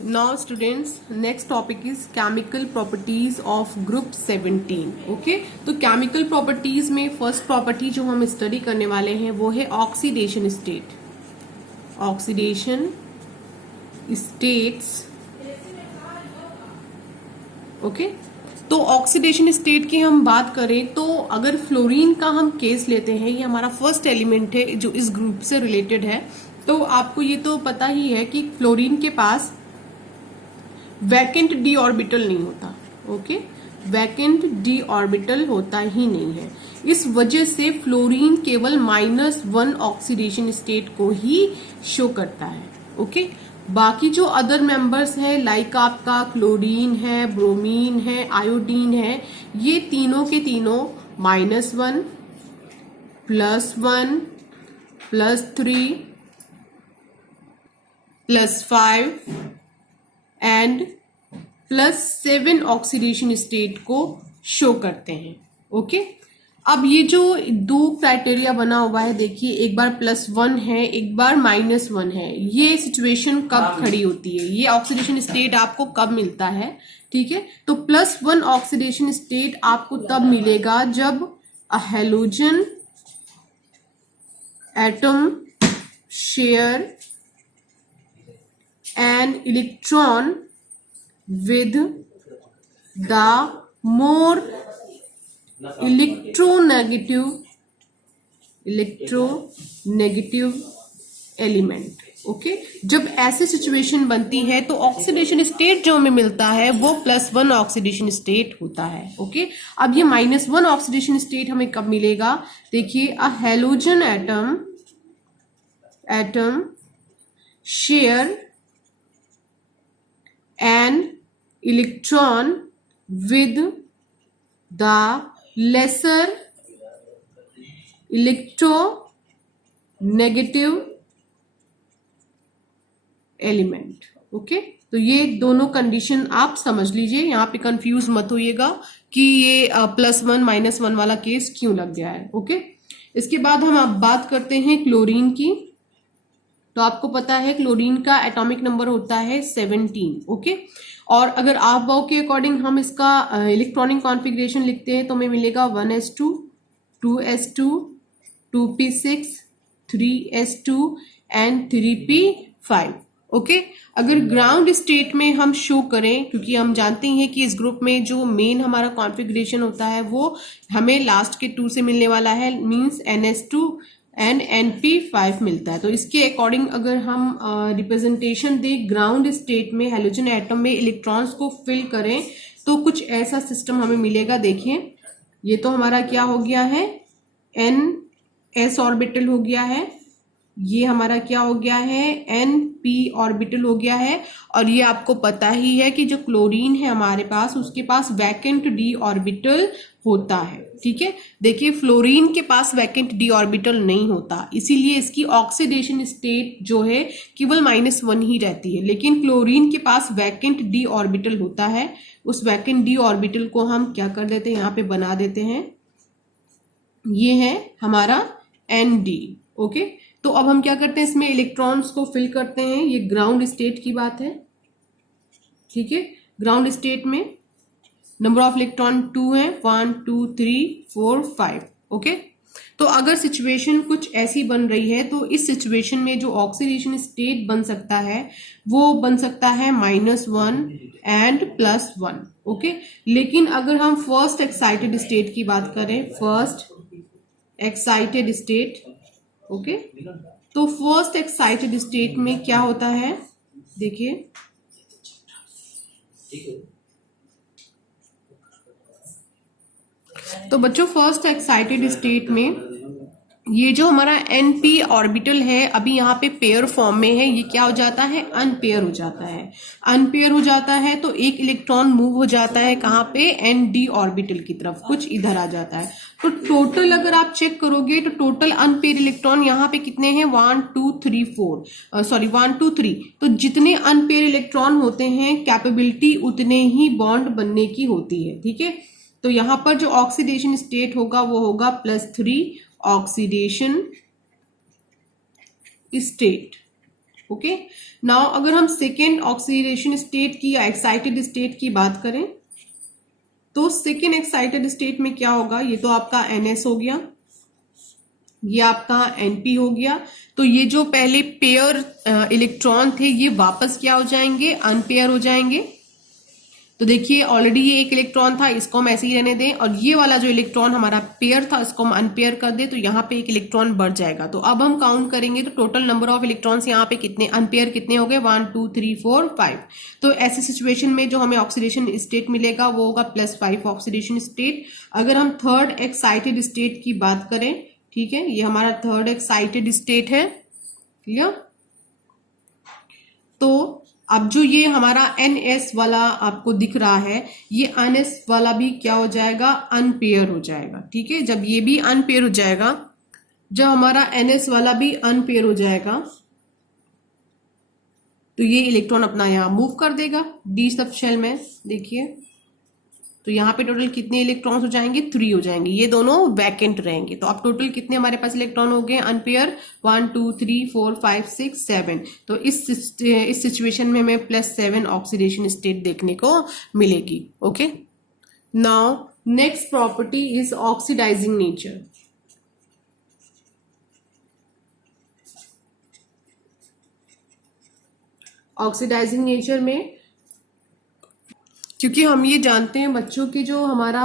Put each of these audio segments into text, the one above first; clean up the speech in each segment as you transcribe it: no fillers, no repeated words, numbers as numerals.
Now students, next topic is chemical properties of group 17. Okay, तो chemical properties में first property जो हम study करने वाले हैं वो है oxidation state. Oxidation states. Okay, तो ऑक्सीडेशन स्टेट की हम बात करें तो अगर फ्लोरीन का हम केस लेते हैं, ये हमारा फर्स्ट एलिमेंट है जो इस ग्रुप से रिलेटेड है, तो आपको ये तो पता ही है कि फ्लोरीन के पास वैकेंट डी ऑर्बिटल नहीं होता. ओके, वैकेंट डी ऑर्बिटल होता ही नहीं है. इस वजह से फ्लोरीन केवल -1 ऑक्सीडेशन स्टेट को ही शो करता है. ओके, बाकी जो अदर मेंबर्स है लाइक आपका क्लोरीन है, ब्रोमीन है, आयोडीन है, ये तीनों के तीनों -1, +1, +3, +5 एंड +7 ऑक्सीडेशन स्टेट को शो करते हैं. ओके, अब ये जो दो क्राइटेरिया बना हुआ है, देखिए एक बार +1 है, एक बार -1 है. ये सिचुएशन कब खड़ी होती है, ये ऑक्सीडेशन स्टेट आपको कब मिलता है? ठीक है, तो +1 ऑक्सीडेशन स्टेट आपको तब मिलेगा जब a halogen atom share an electron with the more electronegative element. Okay, जब ऐसे सिचुएशन बनती है तो ऑक्सीडेशन स्टेट जो हमें मिलता है वो +1 ऑक्सीडेशन स्टेट होता है. ओके, अब ये -1 ऑक्सीडेशन स्टेट हमें कब मिलेगा? देखिए, a halogen atom share an electron with the lesser electronegative element. Okay, तो ये दोनों कंडीशन आप समझ लीजिए, यहाँ पे कंफ्यूज मत होइएगा कि ये +1 -1 वाला केस क्यों लग गया है. ओके, इसके बाद हम अब बात करते हैं क्लोरीन की. तो आपको पता है क्लोरीन का एटॉमिक नंबर होता है 17. ओके, और अगर आप वाओ के अकॉर्डिंग हम इसका इलेक्ट्रॉनिक कॉन्फ़िगरेशन लिखते हैं तो हमें मिलेगा 1s2, 2s2, 2p6, 3s2 and 3p5. Okay, अगर ग्राउंड स्टेट में हम शो करें, क्योंकि हम जानते हैं कि इस ग्रुप में जो मेन हमारा कॉन्फ़िगरेशन होता है वो हमें लास्ट के 2 से मिलने वाला है, मीन्स ns2 एंड np5 मिलता है. तो इसके अकॉर्डिंग अगर हम रिप्रेजेंटेशन दे ग्राउंड स्टेट में हैलोजन एटम में इलेक्ट्रॉन्स को फिल करें तो कुछ ऐसा सिस्टम हमें मिलेगा. देखिए, ये तो हमारा क्या हो गया है, ns ऑर्बिटल हो गया है, ये हमारा क्या हो गया है, np ऑर्बिटल हो गया है. और ये आपको पता ही है कि जो क्लोरीन है हमारे पास, उसके पास वैकेंट डी ऑर्बिटल होता है. ठीक है, देखिए फ्लोरीन के पास वैकेंट डी ऑर्बिटल नहीं होता, इसीलिए इसकी ऑक्सीडेशन स्टेट जो है केवल -1 ही रहती है. लेकिन क्लोरीन के पास वैकेंट डी ऑर्बिटल होता है. उस वैकेंट डी ऑर्बिटल को हम क्या कर देते हैं, यहाँ पे बना देते हैं, ये है हमारा Nd. ओके, तो अब हम क्या करते हैं, इसमें इलेक्ट्रॉन्स को फिल करते हैं. ये ग्राउंड स्टेट की बात है. ठीक है, ग्राउंड स्टेट में नंबर ऑफ इलेक्ट्रॉन 2 है, 1 2 3 4 5. ओके, तो अगर सिचुएशन कुछ ऐसी बन रही है तो इस सिचुएशन में जो ऑक्सीडेशन स्टेट बन सकता है वो बन सकता है -1 एंड +1. ओके, लेकिन अगर हम फर्स्ट एक्साइटेड स्टेट की बात करें, फर्स्ट एक्साइटेड स्टेट, ओके, तो फर्स्ट एक्साइटेड स्टेट में क्या होता है, देखिए तो बच्चों फर्स्ट एक्साइटेड स्टेट में ये जो हमारा np ऑर्बिटल है अभी यहाँ पे पेयर फॉर्म में है, ये क्या हो जाता है, अनपेयर हो जाता है. अनपेयर हो जाता है तो एक इलेक्ट्रॉन मूव हो जाता है कहाँ पे, nd ऑर्बिटल की तरफ, कुछ इधर आ जाता है. तो टोटल अगर आप चेक करोगे तो टोटल अनपेयर इलेक्ट्रॉन यहाँ पे कितने हैं, 1 2 3 4, तो जितने अनपेयर इलेक्ट्रॉन होते हैं कैपेबिलिटी उतने ही बॉन्ड बनने की होती है. ठीक है, तो यहाँ पर जो ऑक्सीडेशन स्टेट होगा वो होगा +3 ऑक्सीडेशन स्टेट. ओके। नाउ अगर हम सेकेंड ऑक्सीडेशन स्टेट की या एक्साइटेड स्टेट की बात करें तो सेकेंड एक्साइटेड स्टेट में क्या होगा, ये तो आपका NS हो गया, ये आपका NP हो गया। तो ये जो पहले पेयर इलेक्ट्रॉन थे ये वापस क्या हो जाएंगे, अनपेयर हो जाएंगे। तो देखिए ऑलरेडी ये एक इलेक्ट्रॉन था, इसको हम ऐसे ही रहने दें, और ये वाला जो इलेक्ट्रॉन हमारा पेयर था इसको हम अनपेयर कर दें, तो यहाँ पे एक इलेक्ट्रॉन बढ़ जाएगा। तो अब हम काउंट करेंगे तो टोटल नंबर ऑफ इलेक्ट्रॉन्स यहाँ पे कितने अनपेयर कितने हो गए, 1 2 3 4 5। तो ऐसी सिचुएशन में जो हमें ऑक्सीडेशन स्टेट मिलेगा वो होगा +5 ऑक्सीडेशन स्टेट। अगर हम थर्ड एक्साइटेड स्टेट की बात करें, ठीक है, ये हमारा थर्ड एक्साइटेड स्टेट है, क्लियर। तो अब जो ये हमारा NS वाला आपको दिख रहा है, ये NS वाला भी क्या हो जाएगा, अनपेयर हो जाएगा, ठीक है। जब ये भी अनपेयर हो जाएगा, जब हमारा NS वाला भी अनपेयर हो जाएगा तो ये इलेक्ट्रॉन अपना यहाँ मूव कर देगा डी सब शेल में, देखिए। तो यहाँ पे टोटल कितने इलेक्ट्रॉन्स हो जाएंगे, 3 हो जाएंगे, ये दोनों वैकेंट रहेंगे। तो अब टोटल कितने हमारे पास इलेक्ट्रॉन हो गए अनपेयर, 1 2 3 4 5 6 7। तो इस सिचुएशन में हमें +7 ऑक्सीडेशन स्टेट देखने को मिलेगी। Okay. Now next property is oxidising nature. Oxidising nature में क्योंकि हम ये जानते हैं बच्चों के जो हमारा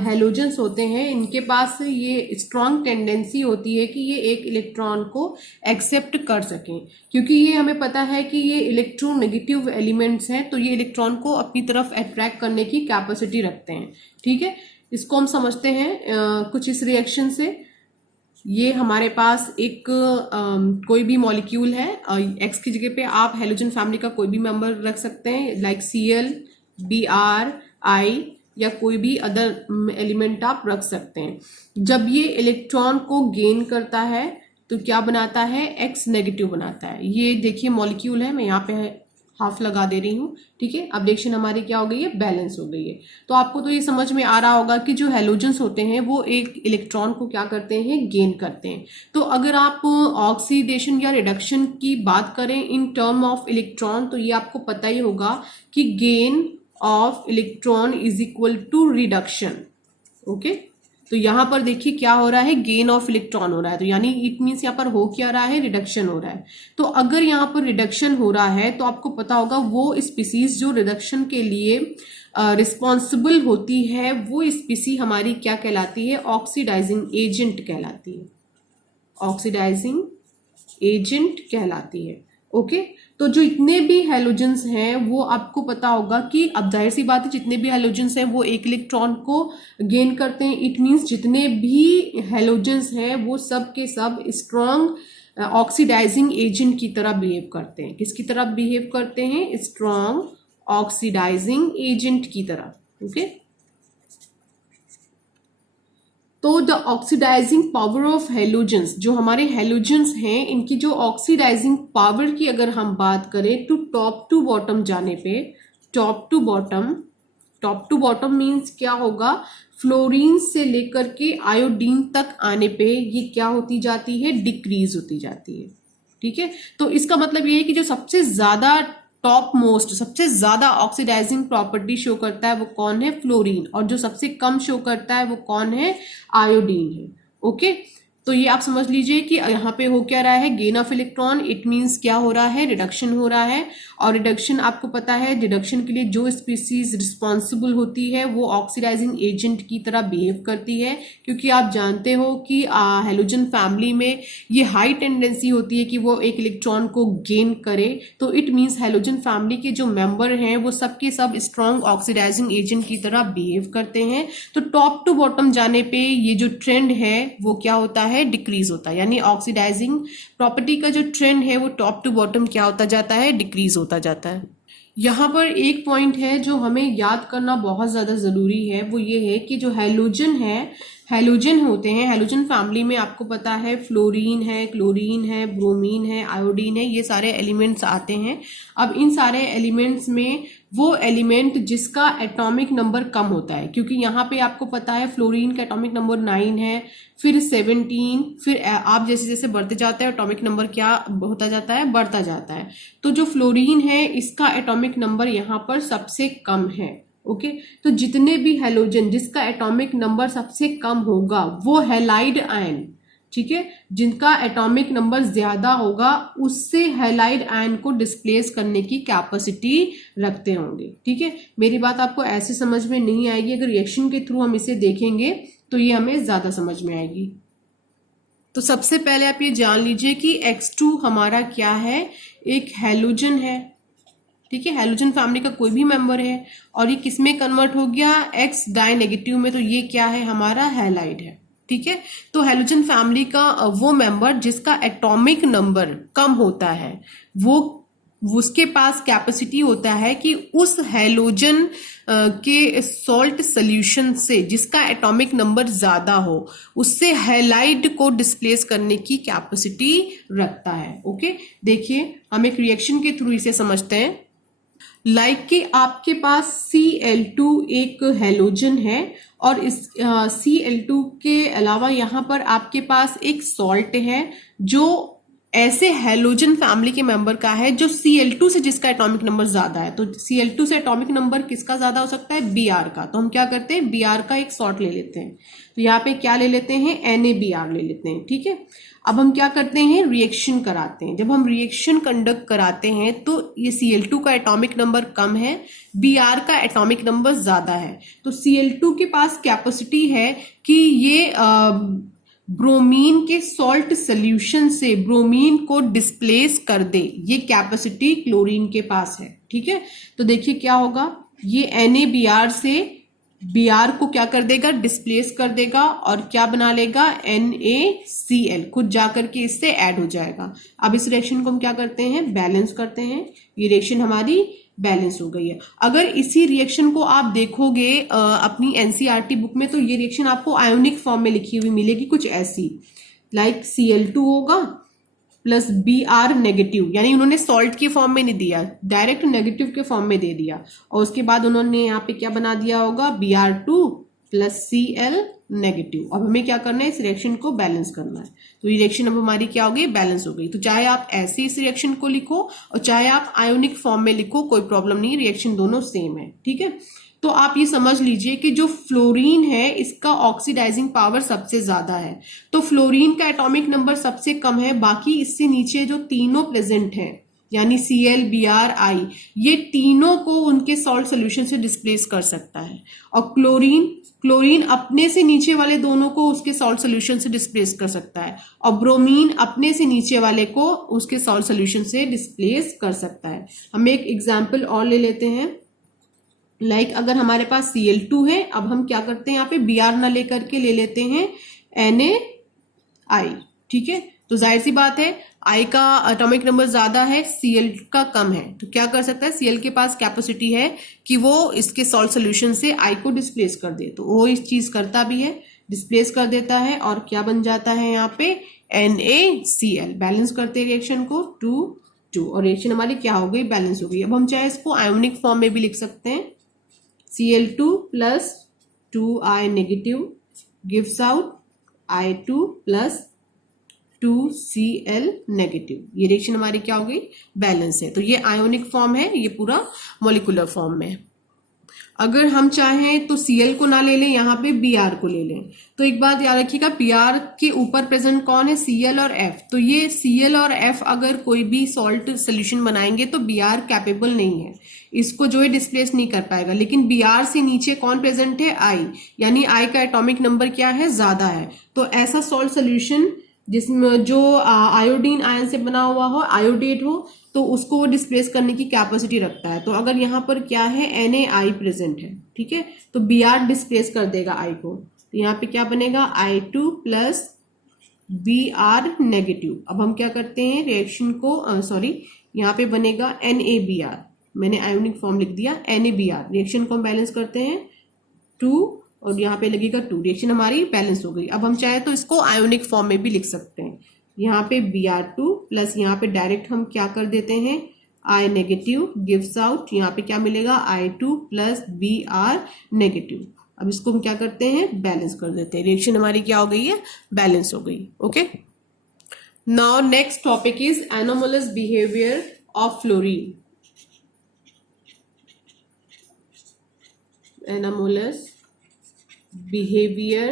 हेलोजेंस होते हैं इनके पास ये स्ट्रॉन्ग टेंडेंसी होती है कि ये एक इलेक्ट्रॉन को एक्सेप्ट कर सकें, क्योंकि ये हमें पता है कि ये इलेक्ट्रोनेगेटिव एलिमेंट्स हैं, तो ये इलेक्ट्रॉन को अपनी तरफ अट्रैक्ट करने की कैपेसिटी रखते हैं, ठीक है। इसको हम समझते हैं कुछ इस रिएक्शन से। ये हमारे पास एक कोई भी मॉलिक्यूल है, एक्स की जगह पे आप हेलोजन फैमिली का कोई भी मेंबर रख सकते हैं, लाइक Cl Br I या कोई भी अदर एलिमेंट आप रख सकते हैं। जब ये इलेक्ट्रॉन को गेन करता है तो क्या बनाता है, X नेगेटिव बनाता है। ये देखिए मॉलिक्यूल है, मैं यहाँ पे हाफ लगा दे रही हूँ, ठीक है। अब रिएक्शन हमारी क्या हो गई है, बैलेंस हो गई है। तो आपको तो ये समझ में आ रहा होगा कि जो हेलोजेंस होते हैं वो एक इलेक्ट्रॉन को क्या करते हैं, गेन करते हैं। तो अगर आप ऑक्सीडेशन या रिडक्शन की बात करें इन टर्म ऑफ इलेक्ट्रॉन, तो ये आपको पता ही होगा कि gain of electron is equal to reduction. Okay, तो यहां पर देखिए क्या हो रहा है, गेन ऑफ इलेक्ट्रॉन हो रहा है, तो यानी इट मीन्स यहाँ पर हो क्या रहा है, रिडक्शन हो रहा है। तो अगर यहाँ पर रिडक्शन हो रहा है तो आपको पता होगा वो स्पीसीज जो रिडक्शन के लिए रिस्पॉन्सिबल होती है वो स्पीसी हमारी क्या कहलाती है, ऑक्सीडाइजिंग एजेंट कहलाती है, ऑक्सीडाइजिंग एजेंट कहलाती है। ओके, तो जो इतने भी हेलोजेंस हैं वो आपको पता होगा कि अब जाहिर सी बात है जितने भी हेलोजेंस हैं वो एक इलेक्ट्रॉन को गेन करते हैं। इट मीन्स जितने भी हेलोजेंस हैं वो सब के सब स्ट्रॉन्ग ऑक्सीडाइजिंग एजेंट की तरह बिहेव करते हैं। किसकी तरह बिहेव करते हैं, स्ट्रॉन्ग ऑक्सीडाइजिंग एजेंट की तरह। ओके, तो the oxidising power of halogens, जो हमारे हेलोजेंस हैं इनकी जो ऑक्सीडाइजिंग पावर की अगर हम बात करें तो टॉप टू बॉटम जाने पे, टॉप टू बॉटम मीन्स क्या होगा, फ्लोरीन से लेकर के आयोडीन तक आने पे ये क्या होती जाती है, डिक्रीज होती जाती है। ठीक है, तो इसका मतलब ये है कि जो सबसे ज्यादा टॉप मोस्ट, सबसे ज्यादा ऑक्सीडाइजिंग प्रॉपर्टी शो करता है वो कौन है, फ्लोरीन, और जो सबसे कम शो करता है वो कौन है, आयोडीन है। ओके, तो ये आप समझ लीजिए कि यहाँ पे हो क्या रहा है, gain of electron, it means क्या हो रहा है, रिडक्शन हो रहा है। और रिडक्शन आपको पता है, रिडक्शन के लिए जो स्पीसीज रिस्पॉन्सिबल होती है वो ऑक्सीडाइजिंग एजेंट की तरह बिहेव करती है, क्योंकि आप जानते हो कि हेलोजन फैमिली में ये हाई टेंडेंसी होती है कि वो एक इलेक्ट्रॉन को गेन करे। तो इट मीन्स हेलोजन फैमिली के जो मेंबर हैं वो सबके सब स्ट्रॉन्ग ऑक्सीडाइजिंग एजेंट की तरह बिहेव करते हैं। तो टॉप टू बॉटम जाने पे ये जो ट्रेंड है वो क्या होता है, डिक्रीज होता है, यानी ऑक्सीडाइजिंग प्रॉपर्टी का जो ट्रेंड है वो टॉप टू बॉटम क्या होता जाता है, डिक्रीज होता जाता है। यहाँ पर एक पॉइंट है जो हमें याद करना बहुत ज्यादा जरूरी है, वो ये है कि जो हेलोजन है हैलोजन होते हैं, हैलोजन फैमिली में आपको पता है फ्लोरीन है, क्लोरीन है, ब्रोमीन है, आयोडीन है, ये सारे एलिमेंट्स आते हैं। अब इन सारे एलिमेंट्स में वो एलिमेंट जिसका एटॉमिक नंबर कम होता है, क्योंकि यहाँ पे आपको पता है फ्लोरीन का एटॉमिक नंबर 9 है, फिर 17, फिर आप जैसे जैसे बढ़ते जाते हैं एटॉमिक नंबर क्या होता जाता है, बढ़ता जाता है। तो जो फ्लोरीन है इसका एटॉमिक नंबर यहाँ पर सबसे कम है। ओके, तो जितने भी हैलोजन जिसका एटॉमिक नंबर सबसे कम होगा वो हैलाइड आयन, ठीक है, जिनका एटॉमिक नंबर ज्यादा होगा उससे हैलाइड आयन को डिस्प्लेस करने की कैपेसिटी रखते होंगे। ठीक है, मेरी बात आपको ऐसे समझ में नहीं आएगी, अगर रिएक्शन के थ्रू हम इसे देखेंगे तो ये हमें ज्यादा समझ में आएगी। तो सबसे पहले आप ये जान लीजिए कि X2 हमारा क्या है, एक हैलोजन है। ठीक है, हैलोजन फैमिली का कोई भी मेंबर है और ये किसमें कन्वर्ट हो गया, X डाई नेगेटिव में, तो ये क्या है, हमारा हैलाइड है। ठीक है, तो हैलोजन फैमिली का वो मेंबर जिसका एटॉमिक नंबर कम होता है वो उसके पास कैपेसिटी होता है कि उस हैलोजन के सॉल्ट सोल्यूशन से जिसका एटॉमिक नंबर ज्यादा हो उससे हैलाइड को डिस्प्लेस करने की कैपेसिटी रखता है। ओके, देखिए हम एक रिएक्शन के थ्रू इसे समझते हैं। लाइक कि आपके पास Cl2 एक हैलोजन है और इस Cl2 के अलावा यहां पर आपके पास एक सॉल्ट है जो ऐसे हैलोजन फैमिली के मेंबर का है जो Cl2 से जिसका एटॉमिक नंबर ज्यादा है। तो Cl2 से एटॉमिक नंबर किसका ज्यादा हो सकता है, Br का। तो हम क्या करते हैं, Br का एक सॉल्ट ले लेते हैं। तो यहाँ पे क्या ले लेते हैं, NaBr ले लेते हैं। ठीक है, अब हम क्या करते हैं, रिएक्शन कराते हैं। जब हम रिएक्शन कंडक्ट कराते हैं तो ये Cl2 का एटॉमिक नंबर कम है, Br का एटॉमिक नंबर ज्यादा है। तो Cl2 के पास कैपेसिटी है कि ये ब्रोमीन के सॉल्ट सोल्यूशन से ब्रोमीन को डिस्प्लेस कर दे, ये कैपेसिटी क्लोरीन के पास है। ठीक है, तो देखिए क्या होगा, ये NaBr से Br को क्या कर देगा, डिस्प्लेस कर देगा और क्या बना लेगा, NaCl, खुद जाकर के इससे ऐड हो जाएगा। अब इस रिएक्शन को हम क्या करते हैं, बैलेंस करते हैं। ये रिएक्शन हमारी बैलेंस हो गई है। अगर इसी रिएक्शन को आप देखोगे अपनी एनसीईआरटी बुक में तो ये रिएक्शन आपको आयोनिक फॉर्म में लिखी हुई मिलेगी कुछ ऐसी, लाइक Cl2 होगा प्लस Br नेगेटिव, यानी उन्होंने सॉल्ट के फॉर्म में नहीं दिया, डायरेक्ट नेगेटिव के फॉर्म में दे दिया और उसके बाद उन्होंने यहाँ पे क्या बना दिया होगा, Br2 प्लस Cl नेगेटिव। अब हमें क्या करना है, इस रिएक्शन को बैलेंस करना है। तो ये रिएक्शन अब हमारी क्या हो गई, बैलेंस हो गई। तो चाहे आप ऐसे इस रिएक्शन को लिखो और चाहे आप आयोनिक फॉर्म में लिखो, कोई प्रॉब्लम नहीं, रिएक्शन दोनों सेम है। ठीक है, तो आप ये समझ लीजिए कि जो फ्लोरीन है इसका ऑक्सीडाइजिंग पावर सबसे ज्यादा है, तो फ्लोरीन का एटॉमिक नंबर सबसे कम है। बाकी इससे नीचे जो तीनों प्रेजेंट हैं यानी Cl, Br, I, ये तीनों को उनके सॉल्ट सोल्यूशन से डिस्प्लेस कर सकता है। और क्लोरीन अपने से नीचे वाले दोनों को उसके सॉल्ट सोल्यूशन से डिस्प्लेस कर सकता है और ब्रोमीन अपने से नीचे वाले को उसके सॉल्ट सोल्यूशन से डिस्प्लेस कर सकता है। हम एक एग्जाम्पल और ले लेते हैं। लाइक अगर हमारे पास Cl2 है, अब हम क्या करते हैं, यहाँ पे Br ना लेकर के ले लेते हैं NaI। ठीक है, तो जाहिर सी बात है I का एटॉमिक नंबर ज्यादा है, Cl का कम है, तो क्या कर सकता है, Cl के पास कैपेसिटी है कि वो इसके सॉल्ट सोल्यूशन से I को डिस्प्लेस कर दे। तो वो इस चीज करता भी है, डिस्प्लेस कर देता है और क्या बन जाता है यहाँ पे NaCl। बैलेंस करते हैं रिएक्शन को 2 और रिएक्शन हमारी क्या हो गई, बैलेंस हो गई। अब हम चाहे इसको आयोनिक फॉर्म में भी लिख सकते हैं, Cl2 plus 2I negative gives out I2 plus 2Cl negative. ये रिएक्शन हमारी क्या हो गई, बैलेंस है। तो ये आयोनिक फॉर्म है, ये पूरा मॉलिक्यूलर फॉर्म में है। अगर हम चाहें तो Cl को ना ले लें, यहाँ पे Br को ले लें। तो एक बात याद रखिएगा, Br के ऊपर प्रेजेंट कौन है, Cl और F। तो ये Cl और F अगर कोई भी सॉल्ट सोल्यूशन बनाएंगे तो Br कैपेबल नहीं है, इसको जो है डिस्प्लेस नहीं कर पाएगा। लेकिन Br से नीचे कौन प्रेजेंट है, I, यानी I का एटॉमिक नंबर क्या है, ज्यादा है। तो ऐसा सॉल्ट सोल्यूशन जिसमें जो आयोडीन आयन से बना हुआ हो, आयोडेट हो, तो उसको वो डिस्प्लेस करने की कैपेसिटी रखता है। तो अगर यहाँ पर क्या है, NaI प्रेजेंट है, ठीक है, तो Br डिस्प्लेस कर देगा I को। तो यहाँ पे क्या बनेगा, I2 प्लस Br नेगेटिव। अब हम क्या करते हैं, रिएक्शन को यहाँ पे बनेगा NaBr, मैंने आयोनिक फॉर्म लिख दिया NaBr। रिएक्शन को हम बैलेंस करते हैं 2 और यहाँ पे लगेगा 2, रिएक्शन हमारी बैलेंस हो गई। अब हम चाहे तो इसको आयोनिक फॉर्म में भी लिख सकते हैं, यहाँ पे Br2 प्लस यहाँ पे डायरेक्ट हम क्या कर देते हैं I नेगेटिव गिव्स आउट, यहाँ पे क्या मिलेगा I2 प्लस Br नेगेटिव। अब इसको हम क्या करते हैं बैलेंस कर देते हैं, रिएक्शन हमारी क्या हो गई है बैलेंस हो गई। Okay, now next topic is anomalous behaviour of fluorine. Anomalous behavior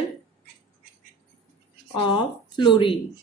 of fluorine।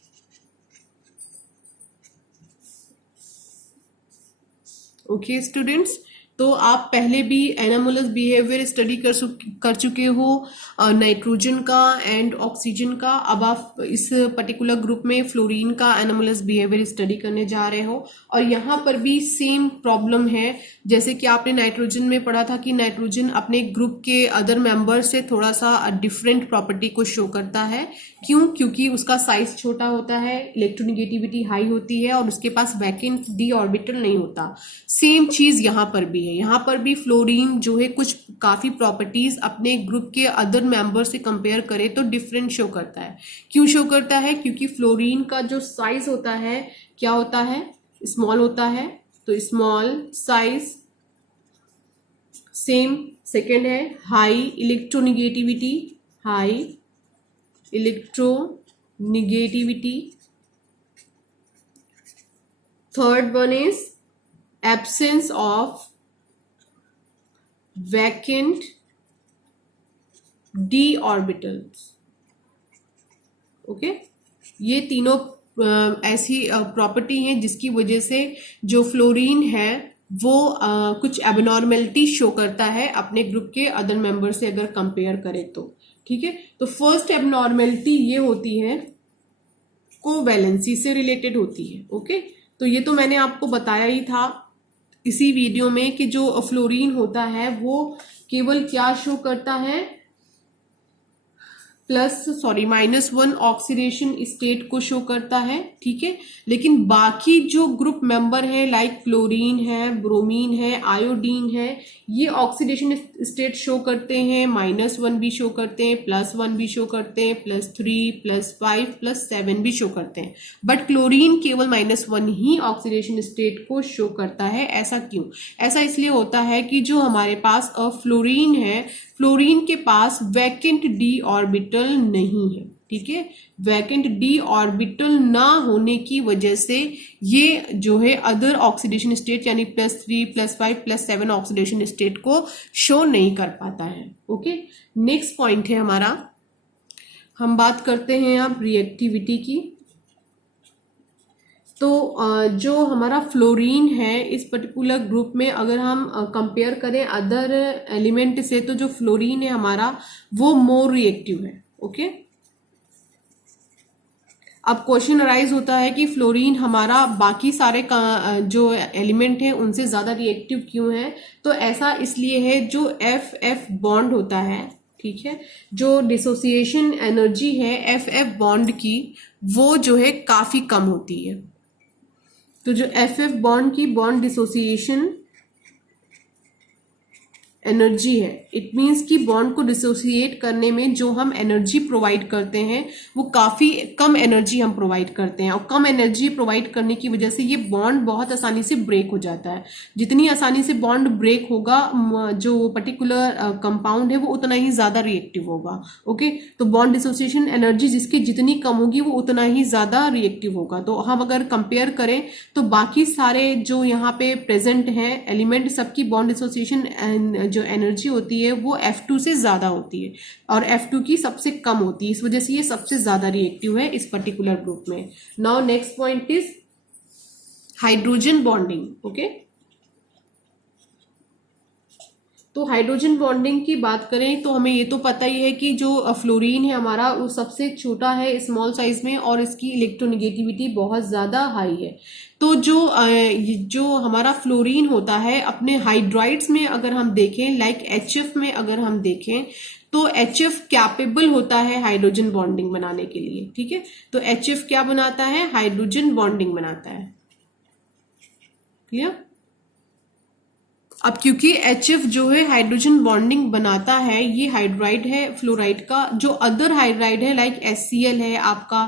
Okay students, तो आप पहले भी एनामोलस बिहेवियर स्टडी कर चुके हो नाइट्रोजन का एंड ऑक्सीजन का। अब आप इस पर्टिकुलर ग्रुप में फ्लोरीन का एनामोलस बिहेवियर स्टडी करने जा रहे हो, और यहाँ पर भी सेम प्रॉब्लम है जैसे कि आपने नाइट्रोजन में पढ़ा था कि नाइट्रोजन अपने ग्रुप के अदर मेंबर से थोड़ा सा डिफरेंट प्रॉपर्टी को शो करता है। क्यों? क्योंकि उसका साइज छोटा होता है, इलेक्ट्रोनिगेटिविटी हाई होती है और उसके पास वैकेंट डी ऑर्बिटल नहीं होता। सेम चीज यहाँ पर भी है, यहाँ पर भी फ्लोरीन जो है कुछ काफी प्रॉपर्टीज अपने ग्रुप के अदर मेंबर से कंपेयर करे तो डिफरेंट शो करता है। क्यों शो करता है? क्योंकि फ्लोरीन का जो साइज होता है क्या होता है स्मॉल होता है, तो स्मॉल साइज। सेम सेकेंड है high electronegativity, high electronegativity. Third one is absence of vacant d orbitals। Okay, ये तीनों ऐसी प्रॉपर्टी हैं जिसकी वजह से जो फ्लोरीन है वो कुछ एबनॉर्मेलिटी शो करता है अपने ग्रुप के अदर मेंबर से अगर कंपेयर करें तो। ठीक है, तो फर्स्ट एबनॉर्मेलिटी ये होती है कोवैलेंसी से रिलेटेड होती है। ओके, तो ये तो मैंने आपको बताया ही था इसी वीडियो में कि जो फ्लोरीन होता है वो केवल क्या शो करता है -1 ऑक्सीडेशन स्टेट को शो करता है। ठीक है, लेकिन बाकी जो ग्रुप मेंबर है लाइक फ्लोरीन है, ब्रोमीन है, आयोडीन है, ये ऑक्सीडेशन स्टेट शो करते हैं, -1 भी शो करते हैं, +1 भी शो करते हैं, +3, +5, +7 भी शो करते हैं। बट क्लोरीन केवल -1 ही ऑक्सीडेशन स्टेट को शो करता है। ऐसा क्यों? ऐसा इसलिए होता है कि जो हमारे पास फ्लोरीन है, फ्लोरीन के पास वैकेंट डी ऑर्बिटल नहीं है। ठीक है, वैकेंट डी ऑर्बिटल ना होने की वजह से ये जो है अदर ऑक्सीडेशन स्टेट यानी +3, +5, +7 ऑक्सीडेशन स्टेट को शो नहीं कर पाता है। ओके, नेक्स्ट पॉइंट है हमारा, हम बात करते हैं अब रिएक्टिविटी की। तो जो हमारा फ्लोरीन है इस पर्टिकुलर ग्रुप में अगर हम कंपेयर करें अदर एलिमेंट से, तो जो फ्लोरीन है हमारा वो मोर रिएक्टिव है। ओके, अब क्वेश्चन अराइज होता है कि फ्लोरीन हमारा बाकी सारे जो एलिमेंट है उनसे ज्यादा रिएक्टिव क्यों है? तो ऐसा इसलिए है जो FF बॉन्ड होता है, ठीक है, जो डिसोसिएशन एनर्जी है FF बॉन्ड की वो जो है काफी कम होती है। तो जो FF बॉन्ड की बॉन्ड डिसोसिएशन एनर्जी है, इट मीन्स कि बॉन्ड को डिसोसिएट करने में जो हम एनर्जी प्रोवाइड करते हैं वो काफी कम एनर्जी हम प्रोवाइड करते हैं, और कम एनर्जी प्रोवाइड करने की वजह से ये बॉन्ड बहुत आसानी से ब्रेक हो जाता है। जितनी आसानी से बॉन्ड ब्रेक होगा जो पर्टिकुलर कंपाउंड है वो उतना ही ज्यादा रिएक्टिव होगा। ओके, तो बॉन्ड डिसोसिएशन एनर्जी जिसकी जितनी कम होगी वो उतना ही ज्यादा रिएक्टिव होगा। तो हम अगर कंपेयर करें तो बाकी सारे जो यहाँ पे प्रेजेंट हैं एलिमेंट, सबकी बॉन्ड डिसोसिएशन जो एनर्जी होती है वो F2 से ज्यादा होती है और F2 की सबसे कम होती है, इस वजह से ये सबसे ज्यादा रिएक्टिव है इस पर्टिकुलर ग्रुप में। Now next point is hydrogen bonding. Okay, तो हाइड्रोजन बॉन्डिंग की बात करें तो हमें ये तो पता ही है कि जो फ्लोरीन है हमारा वो सबसे छोटा है स्मॉल साइज में और इसकी इलेक्ट्रोनिगेटिविटी बहुत ज्यादा हाई है। तो जो हमारा फ्लोरीन होता है अपने हाइड्राइड्स में अगर हम देखें लाइक HF में अगर हम देखें तो HF कैपेबल होता है हाइड्रोजन बॉन्डिंग बनाने के लिए। ठीक है, तो HF क्या बनाता है? हाइड्रोजन बॉन्डिंग बनाता है। क्लियर? अब क्योंकि HF जो है हाइड्रोजन बॉन्डिंग बनाता है, ये हाइड्राइड है फ्लोराइड का। जो अदर हाइड्राइड है लाइक HCl है आपका,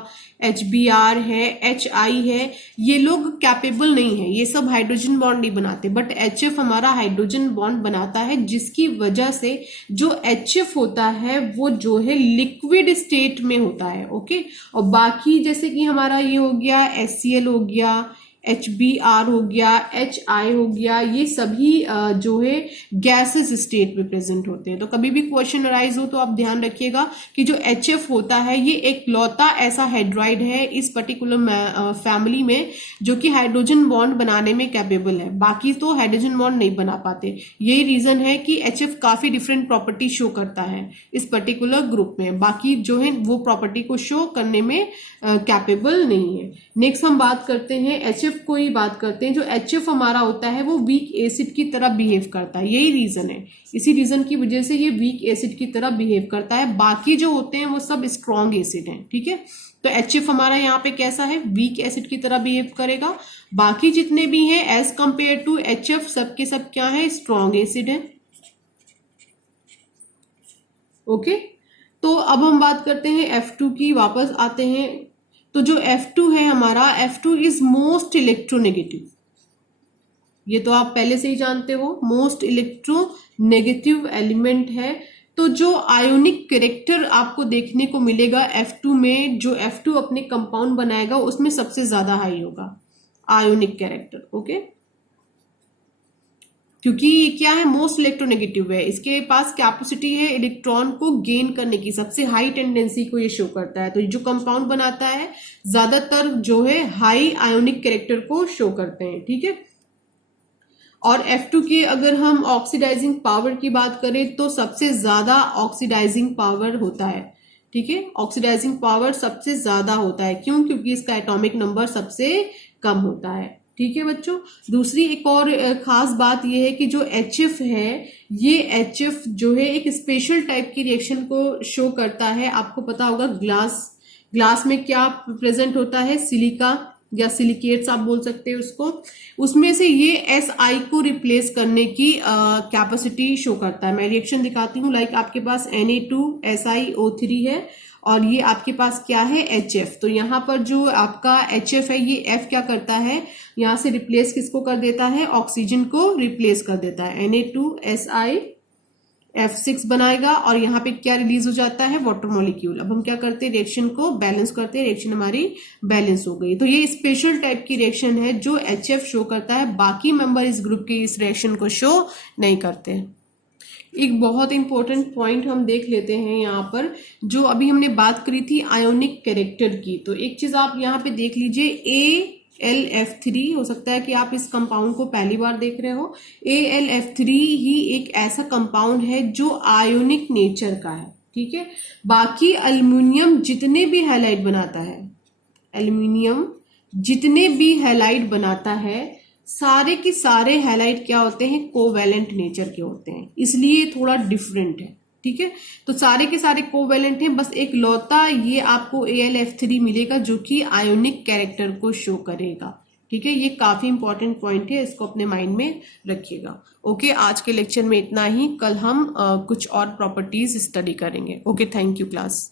HBr है, HI है, ये लोग कैपेबल नहीं है, ये सब हाइड्रोजन बॉन्ड नहीं बनाते, बट HF हमारा हाइड्रोजन बॉन्ड बनाता है, जिसकी वजह से जो HF होता है वो जो है लिक्विड स्टेट में होता है। ओके, और बाकी जैसे कि हमारा ये हो गया HCl हो गया, HBr हो गया, HI हो गया, ये सभी जो है गैसेस स्टेट में प्रेजेंट होते हैं। तो कभी भी क्वेश्चन अराइज हो तो आप ध्यान रखिएगा कि जो HF होता है ये एक लौता ऐसा हाइड्राइड है इस पर्टिकुलर फैमिली में जो कि हाइड्रोजन बॉन्ड बनाने में कैपेबल है, बाकी तो हाइड्रोजन बॉन्ड नहीं बना पाते। यही रीजन है कि HF काफी डिफरेंट प्रॉपर्टी शो करता है इस पर्टिकुलर ग्रुप में, बाकी जो है वो प्रॉपर्टी को शो करने में कैपेबल नहीं है। नेक्स्ट हम बात करते हैं HF को ही बात करते हैं। जो HF हमारा होता है वो वीक एसिड की तरह बिहेव करता है, यही रीजन है, इसी रीजन की वजह से ये वीक एसिड की तरह बिहेव करता है। बाकी जो होते हैं वो सब स्ट्रॉन्ग एसिड हैं। ठीक है, तो HF हमारा यहाँ पे कैसा है, वीक एसिड की तरह बिहेव करेगा। बाकी जितने भी हैं एज कंपेयर टू HF सब के सब क्या है, स्ट्रॉन्ग एसिड है। ओके, तो अब हम बात करते हैं F2 की, वापस आते हैं। तो जो F2 है हमारा, F2 इज मोस्ट इलेक्ट्रोनेगेटिव, ये तो आप पहले से ही जानते हो, मोस्ट इलेक्ट्रोनेगेटिव एलिमेंट है। तो जो आयोनिक कैरेक्टर आपको देखने को मिलेगा F2 में, जो F2 अपने कंपाउंड बनाएगा उसमें सबसे ज्यादा हाई होगा आयोनिक कैरेक्टर। ओके, क्योंकि ये क्या है, मोस्ट इलेक्ट्रोनेगेटिव है, इसके पास कैपेसिटी है इलेक्ट्रॉन को गेन करने की, सबसे हाई टेंडेंसी को ये शो करता है। तो जो कंपाउंड बनाता है ज्यादातर जो है हाई आयोनिक कैरेक्टर को शो करते हैं। ठीक है, और F2 की अगर हम ऑक्सीडाइजिंग पावर की बात करें तो सबसे ज्यादा ऑक्सीडाइजिंग पावर होता है। ठीक है, ऑक्सीडाइजिंग पावर सबसे ज्यादा होता है, क्यों, क्योंकि इसका एटॉमिक नंबर सबसे कम होता है। ठीक है बच्चों, दूसरी एक और खास बात यह है कि जो HF है, ये HF जो है एक स्पेशल टाइप की रिएक्शन को शो करता है। आपको पता होगा ग्लास में क्या प्रेजेंट होता है, सिलिका या सिलिकेट्स आप बोल सकते हैं उसको, उसमें से ये Si को रिप्लेस करने की कैपेसिटी शो करता है। मैं रिएक्शन दिखाती हूँ, लाइक आपके पास Na2SiO3 है और ये आपके पास क्या है, HF। तो यहाँ पर जो आपका HF है ये F क्या करता है, यहाँ से रिप्लेस किसको कर देता है, ऑक्सीजन को रिप्लेस कर देता है, Na2Si F6 बनाएगा और यहाँ पे क्या रिलीज हो जाता है, वाटर मॉलिक्यूल। अब हम क्या करते हैं, रिएक्शन को बैलेंस करते हैं, रिएक्शन हमारी बैलेंस हो गई। तो ये स्पेशल टाइप की रिएक्शन है जो HF शो करता है, बाकी मेंबर इस ग्रुप के इस रिएक्शन को शो नहीं करते। एक बहुत इंपॉर्टेंट पॉइंट हम देख लेते हैं यहाँ पर, जो अभी हमने बात करी थी आयोनिक कैरेक्टर की। तो एक चीज आप यहाँ पे देख लीजिए, AlF3, हो सकता है कि आप इस कंपाउंड को पहली बार देख रहे हो। AlF3 ही एक ऐसा कंपाउंड है जो आयोनिक नेचर का है। ठीक है, बाकी अल्युमिनियम जितने भी हैलाइड बनाता है, एल्यूमिनियम जितने भी हैलाइड बनाता है, सारे के सारे हैलाइड क्या होते हैं, कोवैलेंट नेचर के होते हैं, इसलिए थोड़ा डिफरेंट है। ठीक है, तो सारे के सारे कोवैलेंट हैं, बस एक लौता ये आपको AlF3 मिलेगा जो कि आयोनिक कैरेक्टर को शो करेगा। ठीक है, ये काफी इंपॉर्टेंट पॉइंट है, इसको अपने माइंड में रखिएगा। ओके, आज के लेक्चर में इतना ही, कल हम कुछ और प्रॉपर्टीज स्टडी करेंगे। Okay, thank you class.